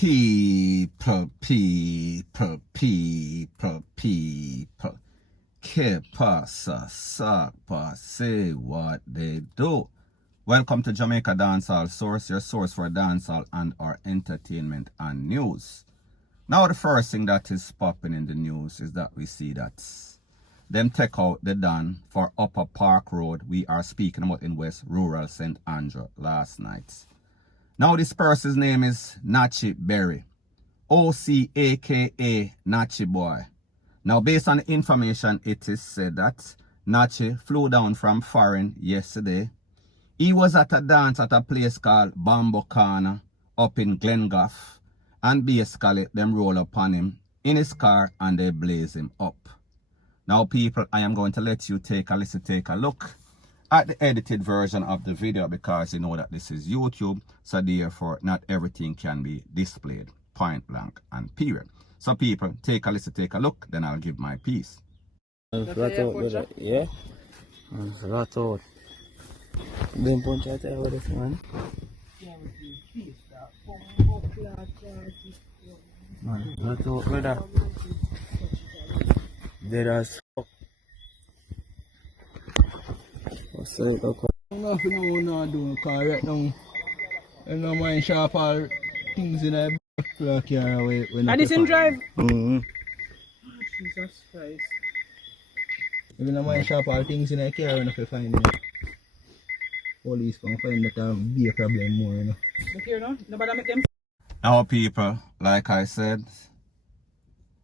People. Que pasa, sapa, say what they do. Welcome to Jamaica Dancehall Source, your source for dancehall and our entertainment and news. Now the first thing that is popping in the news is that we see that them take out the D0N for Upper Park Road. We are speaking about in West Rural St. Andrew last night. Now this person's name is Natche Berry, OC aka Natche Boy. Now based on the information, it is said that Natche flew down from foreign yesterday. He was at a dance at a place called Bamboo Corner up in Glengough, and basically them roll upon him in his car and they blaze him up. Now people, I am going to let you take a listen, take a look at the edited version of the video, because you know that this is YouTube, so therefore not everything can be displayed point blank and period. So people, take a listen, take a look, then I'll give my piece. Yeah? Flat out. Then punch out there with this man. Man, flat out, brother. Dead as fuck. What's it, okay? Nothing no do, because right now, I know my shop all things in a black car away. And this in drive? Jesus Christ. Even in my shop all things in a car when I find it. Police can find that be a problem more, you know. Look here now, nobody make them. Now people, like I said,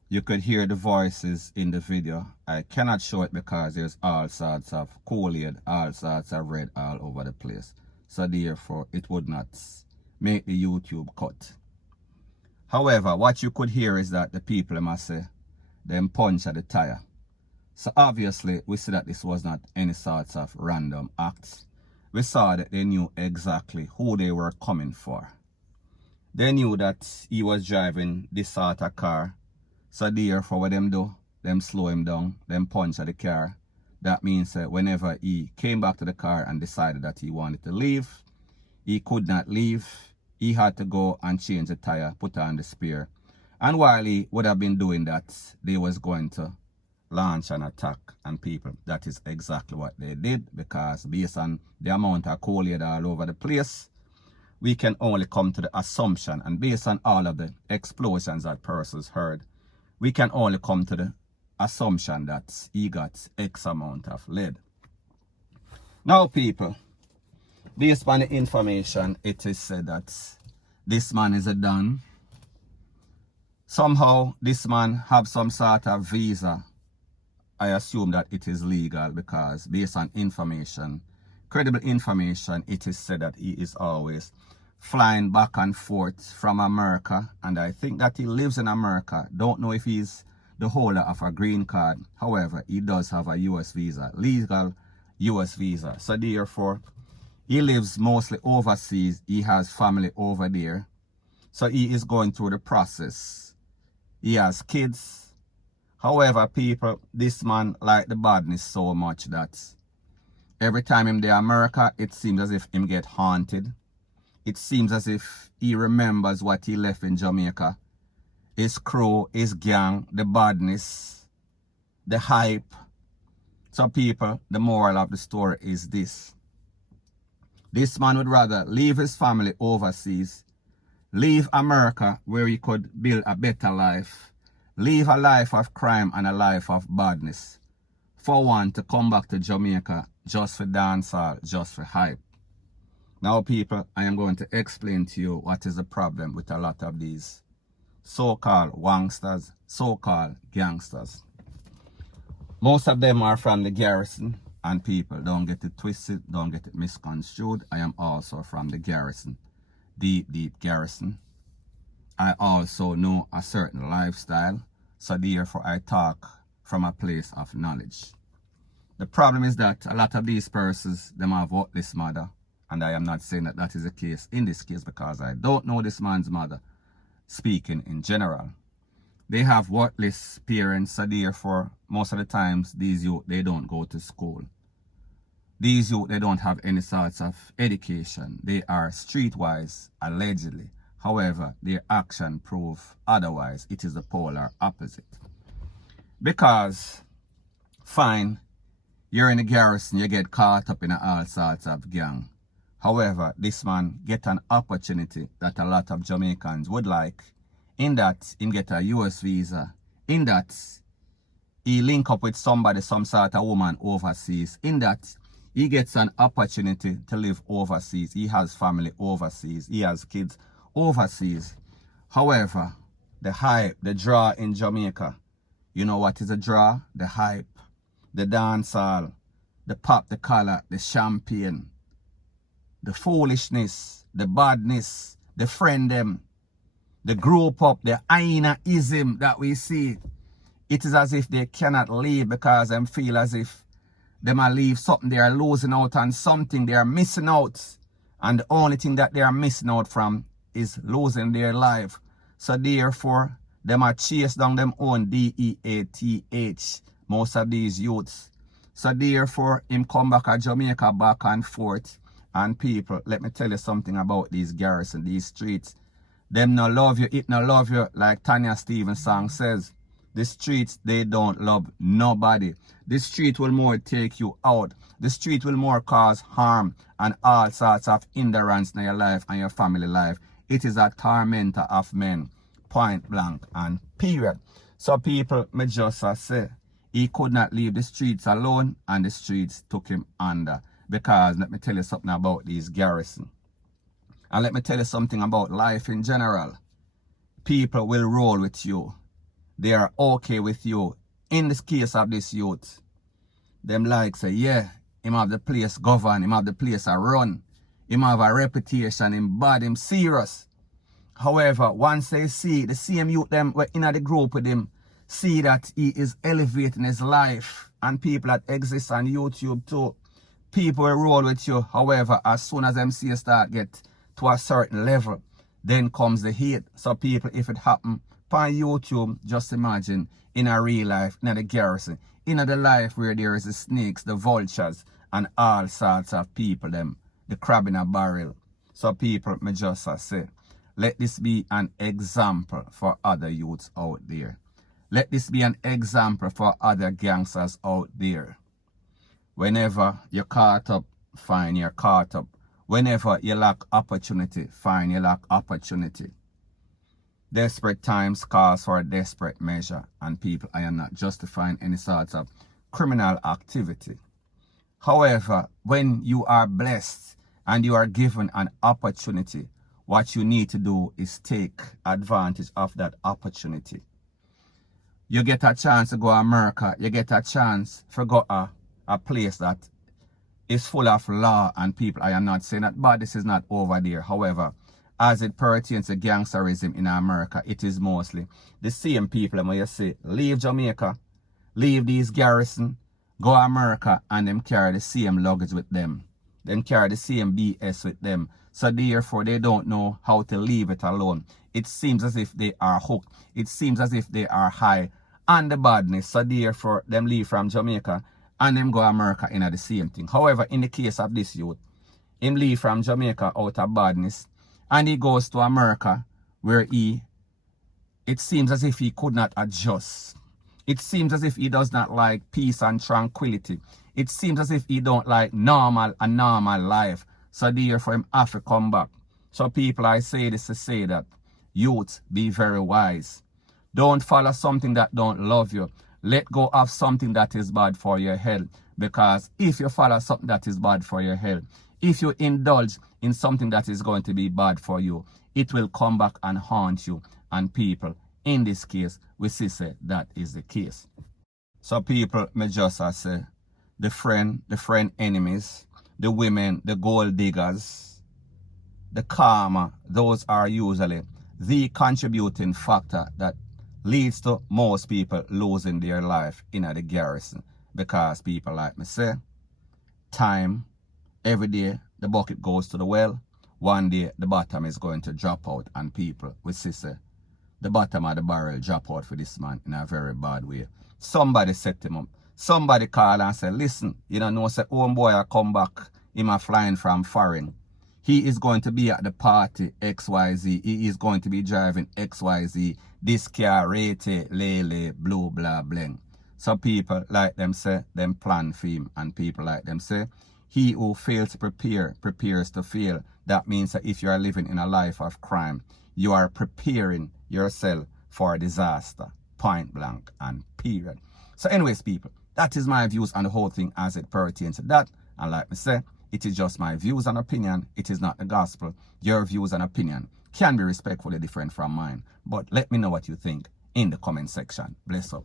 you could hear the voices in the video. I cannot show it because there's all sorts of Kool-Aid, all sorts of red all over the place. So therefore, it would not make the YouTube cut. However, what you could hear is that the people must say, them punch at the tire. So obviously, we see that this was not any sorts of random acts. We saw that they knew exactly who they were coming for. They knew that he was driving this sort of car. So therefore, what them do, them slow him down, them punch at the car. That means that whenever he came back to the car and decided that he wanted to leave, he could not leave. He had to go and change the tire, put on the spare. And while he would have been doing that, they was going to launch an attack on people. That is exactly what they did, because based on the amount of Kool-Aid all over the place, we can only come to the assumption, and based on all of the explosions that persons heard, we can only come to the assumption that he got X amount of lead. Now people, based on the information, it is said that this man is a D0N. Somehow this man have some sort of visa. I assume that it is legal, because based on information, credible information, it is said that he is always flying back and forth from America, and I think that he lives in America. Don't know if he's the holder of a green card. However, he does have a US visa, legal US visa. So therefore, he lives mostly overseas. He has family over there. So he is going through the process. He has kids. However, people, this man like the badness so much that every time him there America, it seems as if him get haunted. It seems as if he remembers what he left in Jamaica. His crew, his gang, the badness, the hype. So people, the moral of the story is this. This man would rather leave his family overseas, leave America where he could build a better life, leave a life of crime and a life of badness, for one to come back to Jamaica just for dancehall, just for hype. Now people, I am going to explain to you what is the problem with a lot of these so-called wangsters, so-called gangsters. Most of them are from the garrison, and people, don't get it twisted, don't get it misconstrued. I am also from the garrison, deep garrison. I also know a certain lifestyle, so therefore I talk from a place of knowledge. The problem is that a lot of these persons, them have worthless mother, and I am not saying that that is the case in this case, because I don't know this man's mother, speaking in general. They have worthless parents, so therefore most of the times these youth, they don't go to school. These youth, they don't have any sorts of education. They are streetwise, allegedly. However, their action prove otherwise. It is the polar opposite. Because, fine, you're in the garrison, you get caught up in all sorts of gang. However, this man get an opportunity that a lot of Jamaicans would like, in that him get a US visa, in that he link up with somebody, some sort of woman overseas, in that he gets an opportunity to live overseas. He has family overseas. He has kids overseas. However, the hype, the draw in Jamaica, you know what is a draw? The hype, the dancehall, the pop, the collar, the champagne, the foolishness, the badness, the friend them, the group up, the hyena-ism that we see. It is as if they cannot leave because they feel as if they might leave something, they are losing out on something, they are missing out. And the only thing that they are missing out from is losing their life. So therefore, they might chase down them own DEATH, most of these youths. So therefore, him come back to Jamaica back and forth. And people, let me tell you something about these garrison, these streets. Them no love you, it no love you, like Tanya Stevens' song says. The streets, they don't love nobody. The street will more take you out. The street will more cause harm and all sorts of hindrance in your life and your family life. It is a tormentor of men, point blank and period. So people, me just say, he could not leave the streets alone and the streets took him under. Because let me tell you something about these garrison. And let me tell you something about life in general. People will roll with you. They are okay with you. In this case of this youth, them like say, yeah, him have the place govern, him have the place a run, him have a reputation, him bad, him serious. However, once they see the same youth them were in the group with him, see that he is elevating his life, and people that exist on YouTube too, people will roll with you. However, as soon as them see you start get to a certain level, then comes the hate. So people, if it happen on YouTube, just imagine in a real life, in the garrison, in the life where there is the snakes, the vultures, and all sorts of people, them, the crab in a barrel. So people, me just say, let this be an example for other youths out there. Let this be an example for other gangsters out there. Whenever you're caught up, fine, you're caught up. Whenever you lack opportunity, fine, you lack opportunity. Desperate times calls for a desperate measure, and people, I am not justifying any sorts of criminal activity. However, when you are blessed and you are given an opportunity, what you need to do is take advantage of that opportunity. You get a chance to go to America, you get a chance to go to a place that is full of law and people. I am not saying that, but this is not over there. However, as it pertains to gangsterism in America, it is mostly the same people when you say, leave Jamaica, leave these garrison, go to America, and them carry the same luggage with them. Them carry the same BS with them. So therefore, they don't know how to leave it alone. It seems as if they are hooked. It seems as if they are high on the badness. So therefore, them leave from Jamaica and them go to America in the same thing. However, in the case of this youth, him leave from Jamaica out of badness, and he goes to America where it seems as if he could not adjust. It seems as if he does not like peace and tranquility. It seems as if he don't like a normal life. So therefore him have to come back. So people, I say this to say that, youth, be very wise. Don't follow something that don't love you. Let go of something that is bad for your health. Because if you follow something that is bad for your health, if you indulge in something that is going to be bad for you, it will come back and haunt you. And people, in this case, we see say that is the case. So people, me just say, the friend enemies, the women, the gold diggers, the karma, those are usually the contributing factor that leads to most people losing their life in the garrison. Because people, like me say, time, every day the bucket goes to the well, one day the bottom is going to drop out, and people, we see say, the bottom of the barrel drop out for this man in a very bad way. Somebody set him up. Somebody call and say, listen, you know, say, homeboy I come back, him a flying from foreign. He is going to be at the party XYZ. He is going to be driving XYZ. This car rated Lele blue blah bling. So people like them say them plan for him, and people like them say he who fails to prepare prepares to fail. That means that if you are living in a life of crime, you are preparing yourself for disaster. Point blank and period. So anyways, people, that is my views on the whole thing as it pertains to that. And like me say, it is just my views and opinion. It is not the gospel. Your views and opinion can be respectfully different from mine. But let me know what you think in the comment section. Bless up.